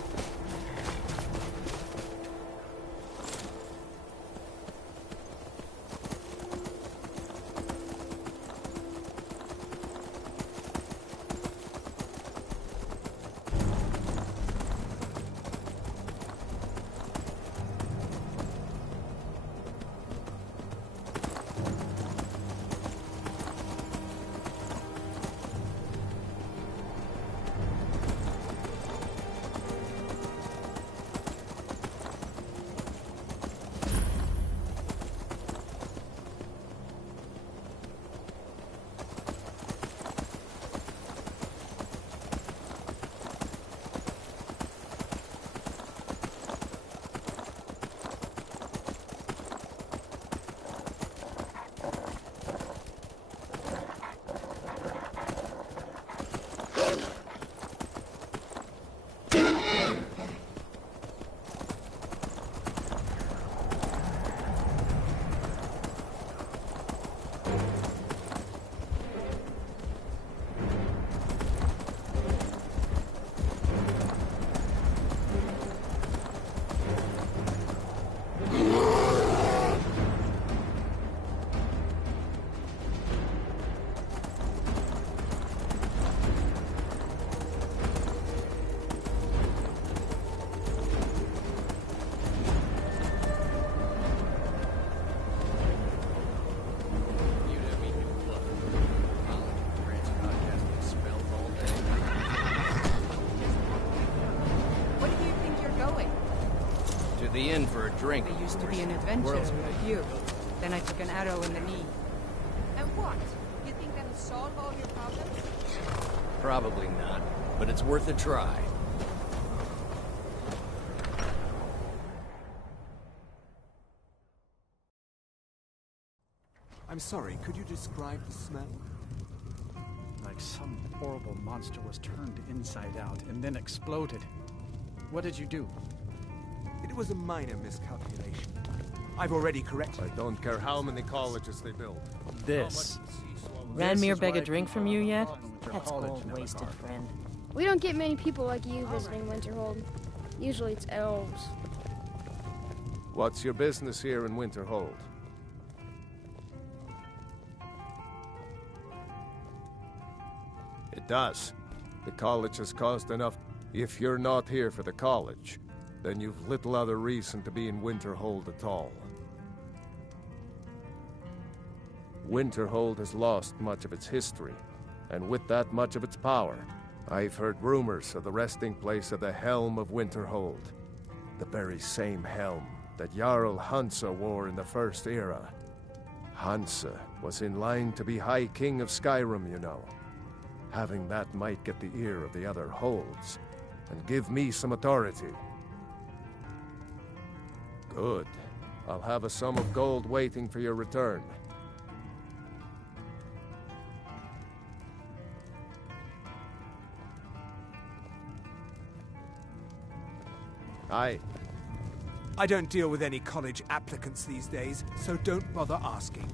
be in for a drink. I used to be an adventurer like you. Then I took an arrow in the knee. And what? You think that'll solve all your problems? Probably not, but it's worth a try. I'm sorry, could you describe the smell? Like some horrible monster was turned inside out and then exploded. What did you do? It was a minor miscalculation. I've already corrected. I don't care how many colleges they build. This. Ranmir beg a drink from you yet? That's gold wasted, friend. We don't get many people like you visiting Winterhold. Usually it's elves. What's your business here in Winterhold? It does. The college has caused enough. If you're not here for the college, then you've little other reason to be in Winterhold at all. Winterhold has lost much of its history, and with that much of its power. I've heard rumors of the resting place of the Helm of Winterhold. The very same helm that Jarl Hansa wore in the First Era. Hansa was in line to be High King of Skyrim, you know. Having that might get the ear of the other holds, and give me some authority. Good. I'll have a sum of gold waiting for your return. I don't deal with any college applicants these days, so don't bother asking.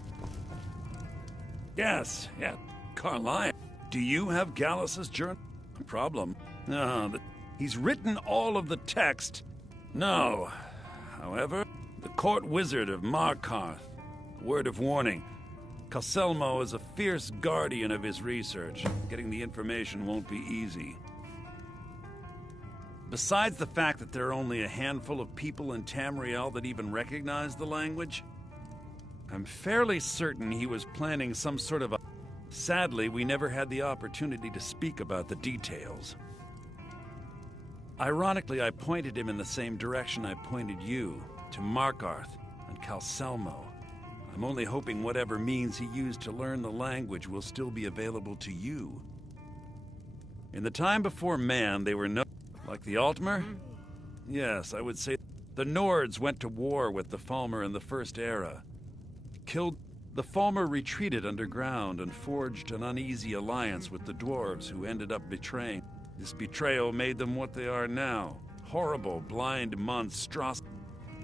Yes, yeah. Carlisle. Do you have Gallus's journal? Problem. No, he's written all of the text. No. However, the court wizard of Markarth. Word of warning. Calselmo is a fierce guardian of his research. Getting the information won't be easy. Besides the fact that there are only a handful of people in Tamriel that even recognize the language, I'm fairly certain he was planning some sort of a... Sadly, we never had the opportunity to speak about the details. Ironically, I pointed him in the same direction I pointed you, to Markarth and Calselmo. I'm only hoping whatever means he used to learn the language will still be available to you. In the time before man, they were no... Like the Altmer? Yes, I would say the Nords went to war with the Falmer in the First Era. Killed... The Falmer retreated underground and forged an uneasy alliance with the dwarves who ended up betraying. This betrayal made them what they are now. Horrible, blind monstrosity.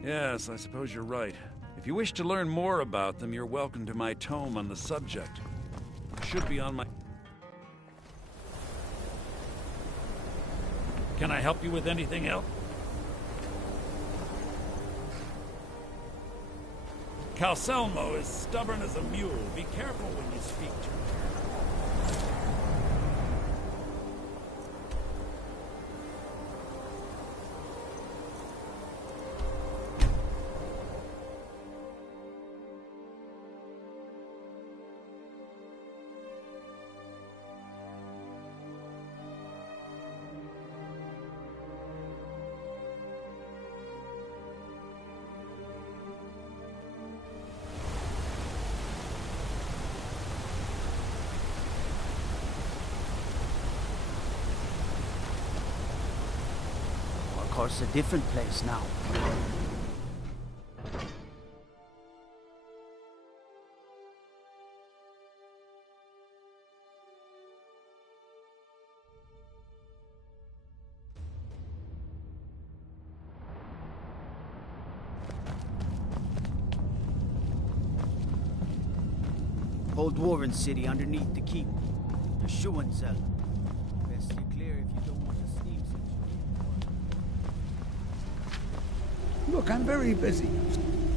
Yes, I suppose you're right. If you wish to learn more about them, you're welcome to my tome on the subject. It should be on my... Can I help you with anything else? Calselmo is stubborn as a mule. Be careful when you speak to him. Markarth's a different place now. Old Dwarven city underneath the keep. The Schuenzell. Best steer clear if you don't want a steam situation. Look, I'm very busy.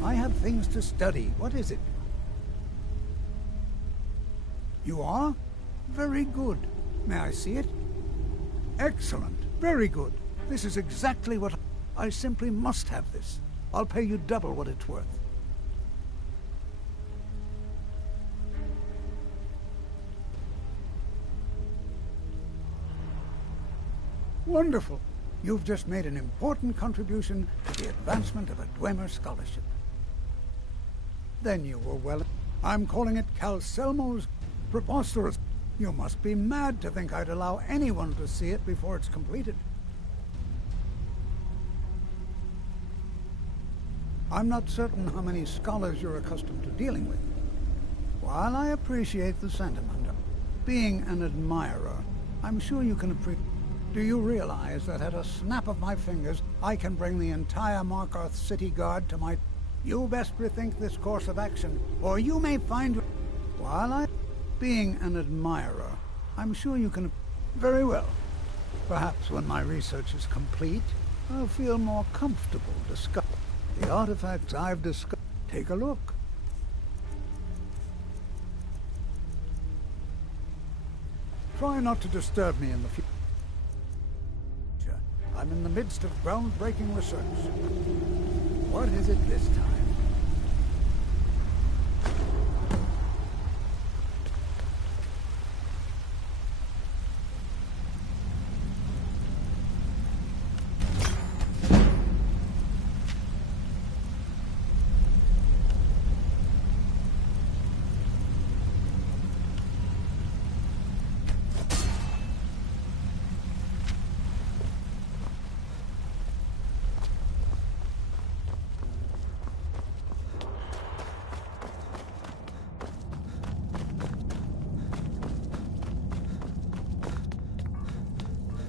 I have things to study. What is it? You are? Very good. May I see it? Excellent. Very good. This is exactly what I simply must have this. I'll pay you double what it's worth. Wonderful. You've just made an important contribution to the advancement of a Dwemer scholarship. Then you were well... I'm calling it Calcelmo's preposterous. You must be mad to think I'd allow anyone to see it before it's completed. I'm not certain how many scholars you're accustomed to dealing with. While I appreciate the sentiment, being an admirer, I'm sure you can appreciate... Do you realize that at a snap of my fingers, I can bring the entire Markarth City Guard to my... You best rethink this course of action, or you may find... While I... Being an admirer, I'm sure you can... Very well. Perhaps when my research is complete, I'll feel more comfortable discussing the artifacts I've discovered. Take a look. Try not to disturb me in the future. I'm in the midst of groundbreaking research. What is it this time?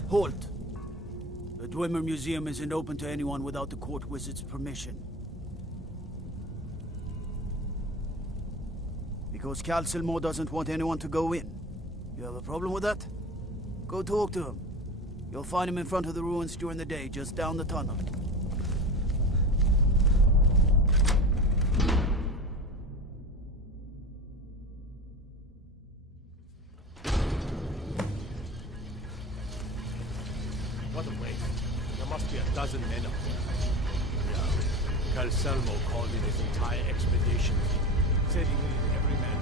Halt! The Dwemer Museum isn't open to anyone without the court wizard's permission. Because Calcelmo doesn't want anyone to go in. You have a problem with that? Go talk to him. You'll find him in front of the ruins during the day, just down the tunnel. What a waste. There must be a dozen men up there. Yeah. Calcelmo called in his entire expedition. Said he needed every man.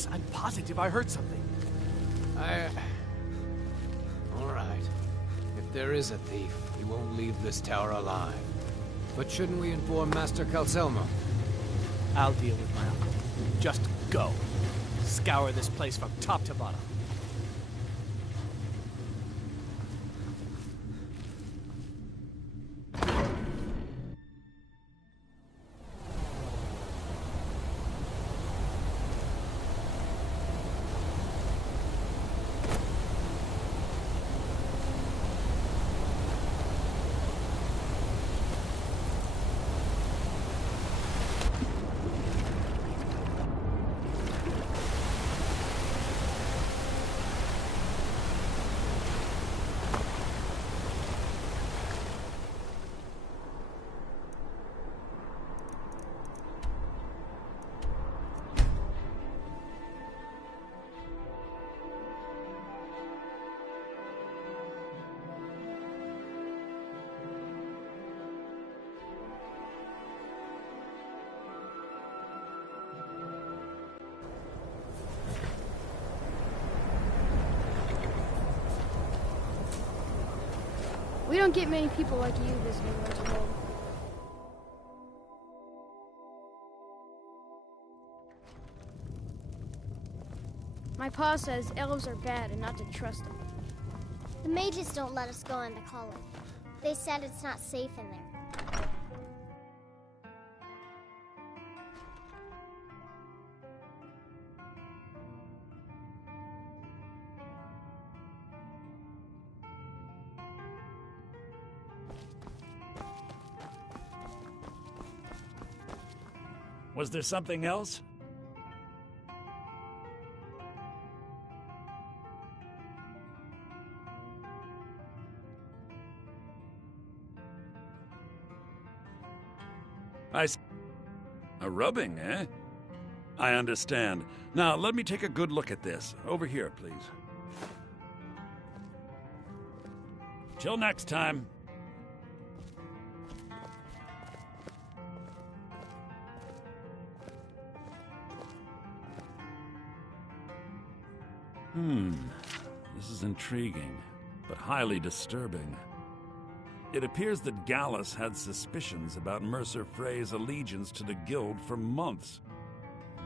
Yes, I'm positive I heard something. All right. If there is a thief, he won't leave this tower alive. But shouldn't we inform Master Calcelmo? I'll deal with my uncle. Just go. Scour this place from top to bottom. We don't get many people like you visiting Winterhold. My pa says elves are bad and not to trust them. The mages don't let us go into Cullen. They said it's not safe in there. Was there something else? A rubbing, eh? I understand. Now, let me take a good look at this. Over here, please. Till next time. This is intriguing, but highly disturbing. It appears that Gallus had suspicions about Mercer Frey's allegiance to the Guild for months.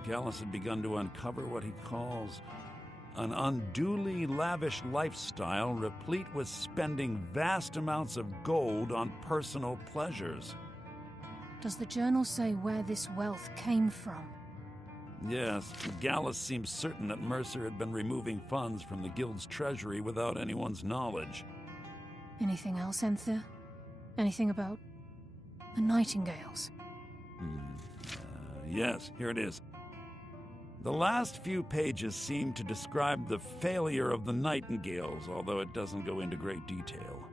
Gallus had begun to uncover what he calls an unduly lavish lifestyle replete with spending vast amounts of gold on personal pleasures. Does the journal say where this wealth came from? Yes, Gallus seems certain that Mercer had been removing funds from the Guild's treasury without anyone's knowledge. Anything else, Enthir? Anything about the Nightingales? Yes, here it is. The last few pages seem to describe the failure of the Nightingales, although it doesn't go into great detail.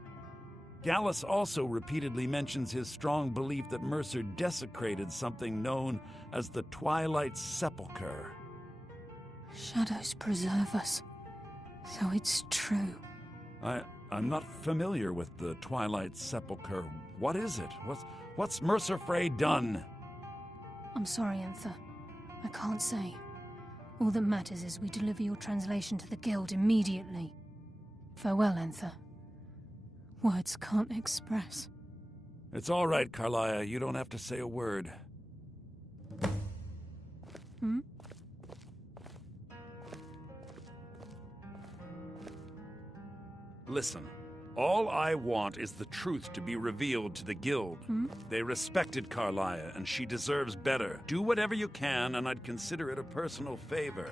Gallus also repeatedly mentions his strong belief that Mercer desecrated something known as the Twilight Sepulchre. Shadows preserve us. So it's true. I'm not familiar with the Twilight Sepulchre. What is it? What's Mercer Frey done? I'm sorry, Enthir. I can't say. All that matters is we deliver your translation to the Guild immediately. Farewell, Enthir. Words can't express. It's all right, Carlia. You don't have to say a word. Listen, all I want is the truth to be revealed to the Guild. They respected Carlia, and she deserves better. Do whatever you can, and I'd consider it a personal favor.